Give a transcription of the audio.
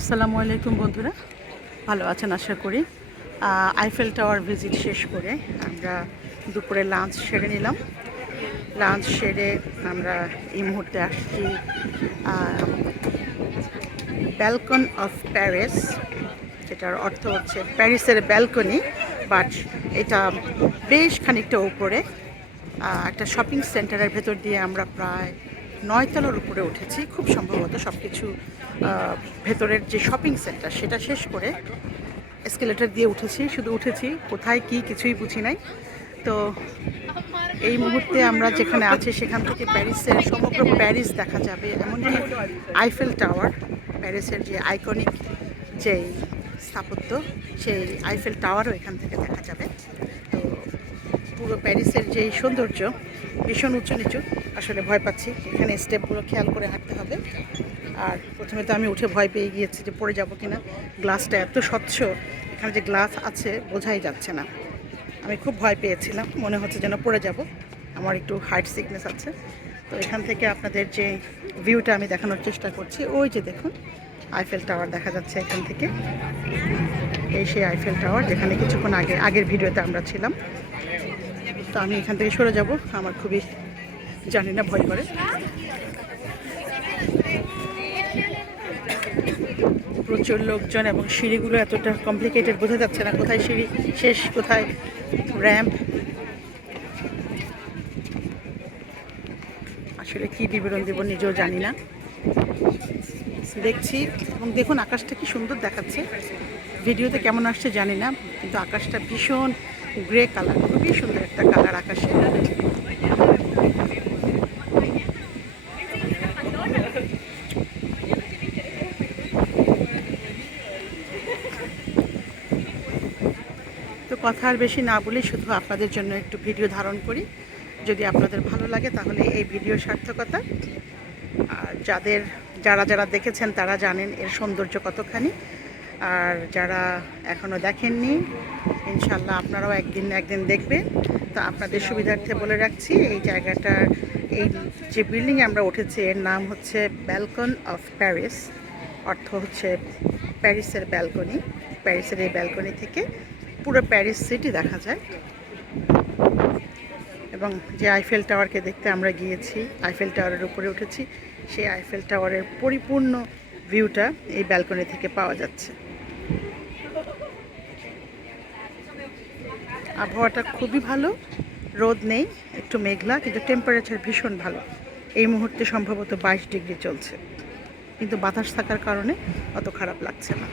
আসসালামু আলাইকুম বন্ধুরা, ভালো আছেন আশা করি। আইফেল টাওয়ার ভিজিট শেষ করে আমরা দুপুরে লাঞ্চ সেরে নিলাম। লাঞ্চ সেরে আমরা এই মুহূর্তে আসছি ব্যালকন অফ প্যারিস, যেটার অর্থ হচ্ছে প্যারিসের ব্যালকনি, বাট এটা বেশ খানিকটা উপরে। একটা শপিং সেন্টারের ভেতর দিয়ে আমরা প্রায় 9 তলার উপরে উঠেছি। খুব সম্ভবত সব কিছু ভেতরের যে শপিং সেন্টার সেটা শেষ করে এসকেলেটর দিয়ে উঠেছি। শুধু উঠেছি, কোথায় কি কিছুই বুঝি নাই। তো এই মুহূর্তে আমরা যেখানে আছি সেখান থেকে প্যারিসের সমগ্র প্যারিস দেখা যাবে, এমনকি আইফেল টাওয়ার, প্যারিসের যে আইকনিক যেই স্থাপত্য, সেই আইফেল টাওয়ারও এখান থেকে দেখা যাবে। তো পুরো প্যারিসের যেই সৌন্দর্য, ভীষণ উঁচু নিচু, আসলে ভয় পাচ্ছি। এখানে স্টেপগুলো খেয়াল করে হাঁটতে হবে। আর প্রথমে তো আমি উঠে ভয় পেয়ে গিয়েছি যে পড়ে যাব কিনা। গ্লাসটা এত স্বচ্ছ, এখানে যে গ্লাস আছে বোঝাই যাচ্ছে না। আমি খুব ভয় পেয়েছিলাম, মনে হচ্ছে যেন পড়ে যাব। আমার একটু হার্ট সিকনেস আছে। তো এখান থেকে আপনাদের যে ভিউটা আমি দেখানোর চেষ্টা করছি, ওই যে দেখুন আইফেল টাওয়ার দেখা যাচ্ছে এখান থেকে। এই সেই আইফেল টাওয়ার যেখানে কিছুক্ষণ আগের ভিডিওতে আমরা ছিলাম। তো আমি এখান থেকে সরে যাব, আমার খুবই জানি না ভয় করে। প্রচুর লোকজন এবং সিঁড়িগুলো এতটা কমপ্লিকেটেড, বোঝা যাচ্ছে না কোথায় সিঁড়ি শেষ কোথায় র্যাম্প। আসলে কী বিবরণ দেবো নিজেও জানি না। দেখছি এবং দেখুন আকাশটা কি সুন্দর দেখাচ্ছে। ভিডিওতে কেমন আসছে জানি না, কিন্তু আকাশটা ভীষণ গ্রে কালার, খুবই সুন্দর একটা কালার আকাশে। তো কথা আর বেশি না বলি, শুধু আপনাদের জন্য একটু ভিডিও ধারণ করি। যদি আপনাদের ভালো লাগে তাহলে এই ভিডিও সার্থকতা। আর যারা যারা দেখেছেন তারা জানেন এর সৌন্দর্য কতখানি। আর যারা এখনও দেখেননি, ইনশাল্লাহ আপনারাও একদিন না একদিন দেখবেন। তো আপনাদের সুবিধার্থে বলে রাখছি, এই জায়গাটার এই যে বিল্ডিংয়ে আমরা উঠেছি এর নাম হচ্ছে ব্যালকন অফ প্যারিস, অর্থ হচ্ছে প্যারিসের ব্যালকনি। প্যারিসের এই ব্যালকনি থেকে পুরো প্যারিস সিটি দেখা যায়। এবং যে আইফেল টাওয়ারকে দেখতে আমরা গিয়েছি, আইফেল টাওয়ারের উপরে উঠেছি, সেই আইফেল টাওয়ারের পরিপূর্ণ ভিউটা এই ব্যালকনি থেকে পাওয়া যাচ্ছে। আবহাওয়াটা খুবই ভালো, রোদ নেই, একটু মেঘলা, কিন্তু টেম্পারেচার ভীষণ ভালো। এই মুহূর্তে সম্ভবত 22 ডিগ্রি চলছে, কিন্তু বাতাস থাকার কারণে অত খারাপ লাগছে না।